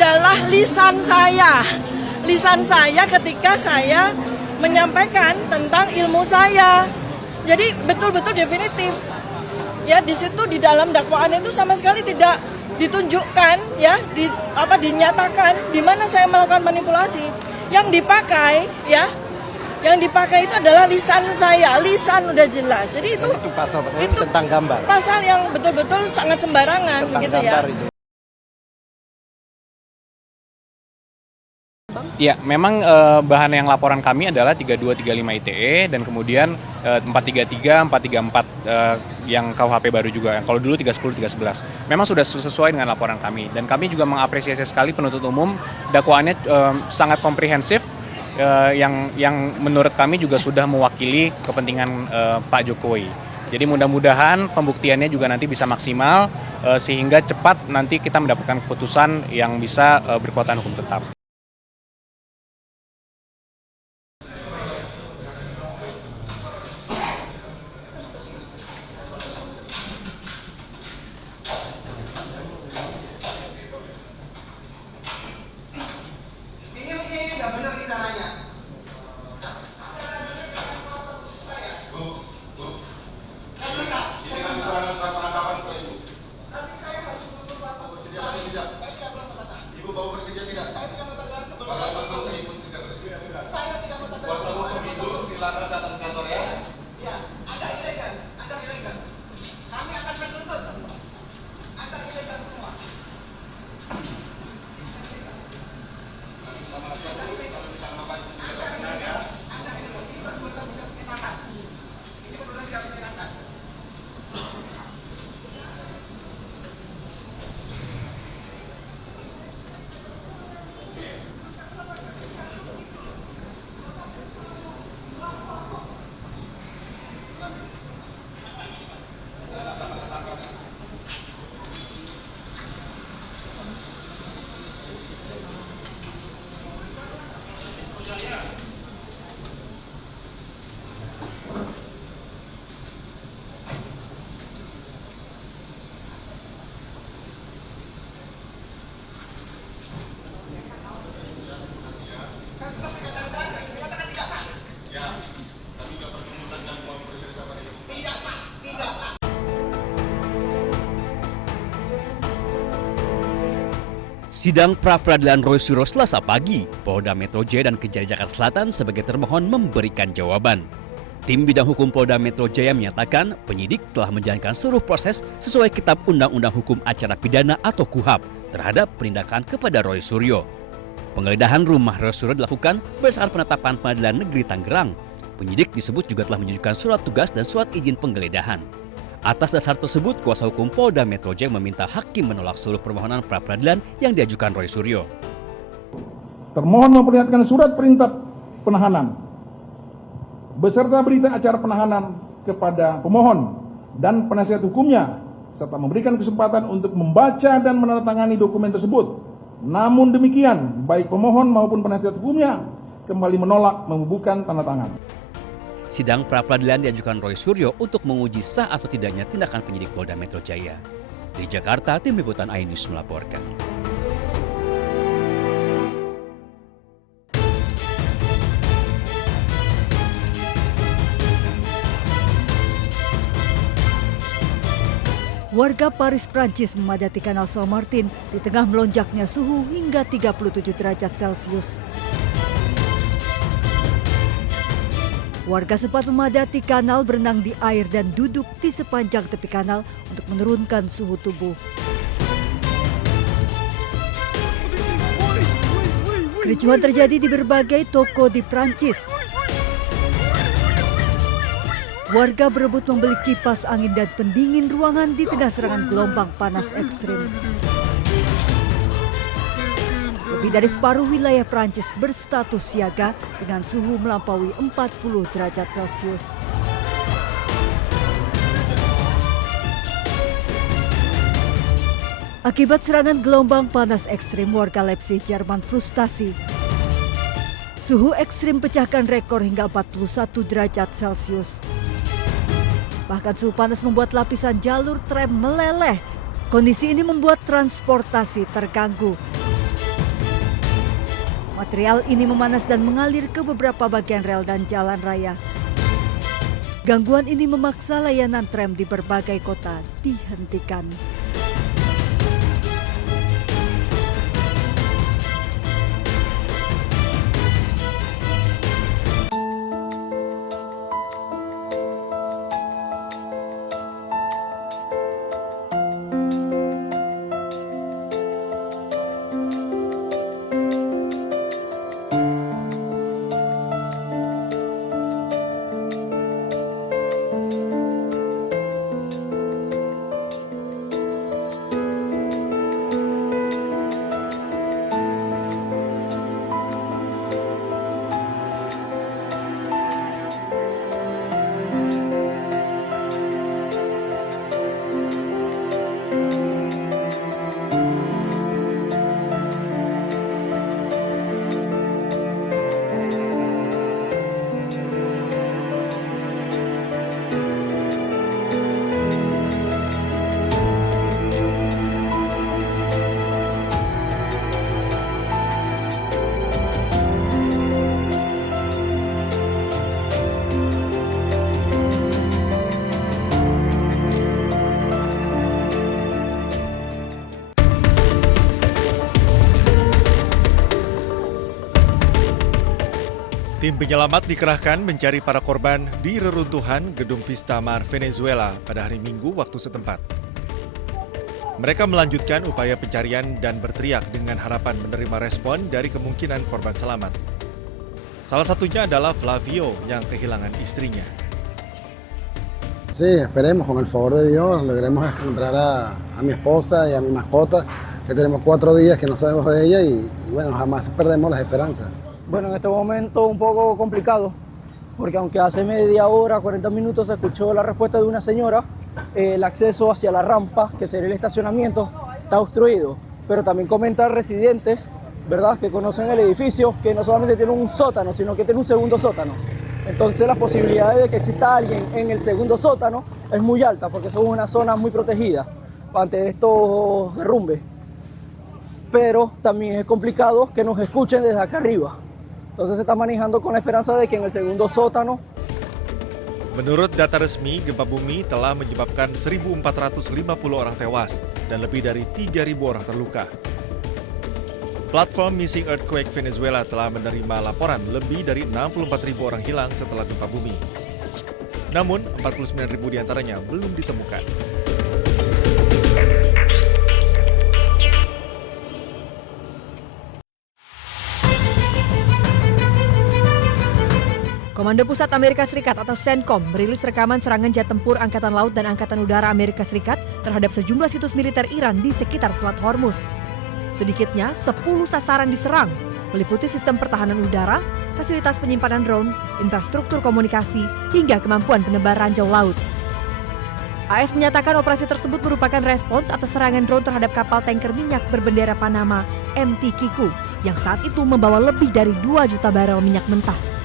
adalah lisan saya. Lisan saya ketika saya menyampaikan tentang ilmu saya. Jadi betul-betul definitif. Ya, di situ di dalam dakwaan itu sama sekali tidak ditunjukkan ya, dinyatakan di mana saya melakukan manipulasi. Yang dipakai ya, yang dipakai itu adalah lisan saya, lisan udah jelas. Jadi itu pasal itu tentang gambar. Pasal yang betul-betul sangat sembarangan tentang begitu ya. Itu. Ya, memang bahan yang laporan kami adalah 3235 ITE dan kemudian 433, 434 yang KUHP baru juga. Kalau dulu 310, 311. Memang sudah sesuai dengan laporan kami dan kami juga mengapresiasi sekali penuntut umum dakwaannya sangat komprehensif yang menurut kami juga sudah mewakili kepentingan Pak Jokowi. Jadi mudah-mudahan pembuktiannya juga nanti bisa maksimal sehingga cepat nanti kita mendapatkan keputusan yang bisa berkekuatan hukum tetap. Ibu mau bersedia tidak? Bapak Ibu tidak bersedia tidak? Kuasa hukum itu silakan datang ke kantor ya. Ya, Anda ilegal, Anda ilegal. Kami akan menuntut. Anda ilegal semua. Sidang pra-peradilan Roy Suryo Selasa pagi, Polda Metro Jaya dan Kejari Jakarta Selatan sebagai termohon memberikan jawaban. Tim bidang hukum Polda Metro Jaya menyatakan penyidik telah menjalankan seluruh proses sesuai Kitab Undang-Undang Hukum Acara Pidana atau KUHAP terhadap penindakan kepada Roy Suryo. Penggeledahan rumah Roy Suryo dilakukan berdasarkan penetapan Pengadilan Negeri Tangerang. Penyidik disebut juga telah menunjukkan surat tugas dan surat izin penggeledahan. Atas dasar tersebut, kuasa hukum Polda Metro Jaya meminta hakim menolak seluruh permohonan pra-peradilan yang diajukan Roy Suryo. Termohon memperlihatkan surat perintah penahanan beserta berita acara penahanan kepada pemohon dan penasihat hukumnya serta memberikan kesempatan untuk membaca dan menandatangani dokumen tersebut. Namun demikian, baik pemohon maupun penasihat hukumnya kembali menolak membubuhkan tanda tangan. Sidang pra-peradilan diajukan Roy Suryo untuk menguji sah atau tidaknya tindakan penyidik Polda Metro Jaya. Di Jakarta, Tim Liputan iNews melaporkan. Warga Paris, Prancis memadati Kanal Saint-Martin di tengah melonjaknya suhu hingga 37 derajat Celcius. Warga sempat memadati kanal, berenang di air dan duduk di sepanjang tepi kanal untuk menurunkan suhu tubuh. Kericuhan terjadi di berbagai toko di Prancis. Warga berebut membeli kipas angin dan pendingin ruangan di tengah serangan gelombang panas ekstrim. Lebih dari separuh wilayah Prancis berstatus siaga dengan suhu melampaui 40 derajat Celcius. Akibat serangan gelombang panas ekstrim, warga Leipzig, Jerman frustasi. Suhu ekstrim pecahkan rekor hingga 41 derajat Celcius. Bahkan suhu panas membuat lapisan jalur tram meleleh. Kondisi ini membuat transportasi terganggu. Material ini memanas dan mengalir ke beberapa bagian rel dan jalan raya. Gangguan ini memaksa layanan tram di berbagai kota dihentikan. Tim penyelamat dikerahkan mencari para korban di reruntuhan Gedung Vista Mar Venezuela pada hari Minggu waktu setempat. Mereka melanjutkan upaya pencarian dan berteriak dengan harapan menerima respon dari kemungkinan korban selamat. Salah satunya adalah Flavio yang kehilangan istrinya. Sí, esperemos con el favor de Dios, logremos encontrar a mi esposa y a mi mascota, que tenemos 4 días que no sabemos de ella y bueno, jamás perdemos las esperanzas. Bueno, en este momento un poco complicado, porque aunque hace media hora, 40 minutos se escuchó la respuesta de una señora, el acceso hacia la rampa, que sería el estacionamiento, está obstruido. Pero también comentan residentes, ¿verdad?, que conocen el edificio, que no solamente tiene un sótano, sino que tiene un segundo sótano. Entonces las posibilidades de que exista alguien en el segundo sótano es muy alta, porque somos una zona muy protegida ante estos derrumbes. Pero también es complicado que nos escuchen desde acá arriba. Entonces se está manejando con la esperanza de que en el segundo sótano. Menurut data resmi, gempa bumi telah menyebabkan 1.450 orang tewas dan lebih dari 3.000 orang terluka. Platform Missing Earthquake Venezuela telah menerima laporan lebih dari 64.000 orang hilang setelah gempa bumi. Namun, 49.000 diantaranya belum ditemukan. Komando Pusat Amerika Serikat atau CENTCOM merilis rekaman serangan jet tempur Angkatan Laut dan Angkatan Udara Amerika Serikat terhadap sejumlah situs militer Iran di sekitar Selat Hormuz. Sedikitnya 10 sasaran diserang, meliputi sistem pertahanan udara, fasilitas penyimpanan drone, infrastruktur komunikasi, hingga kemampuan penebar ranjau laut. AS menyatakan operasi tersebut merupakan respons atas serangan drone terhadap kapal tanker minyak berbendera Panama MT Kiku yang saat itu membawa lebih dari 2 juta barel minyak mentah.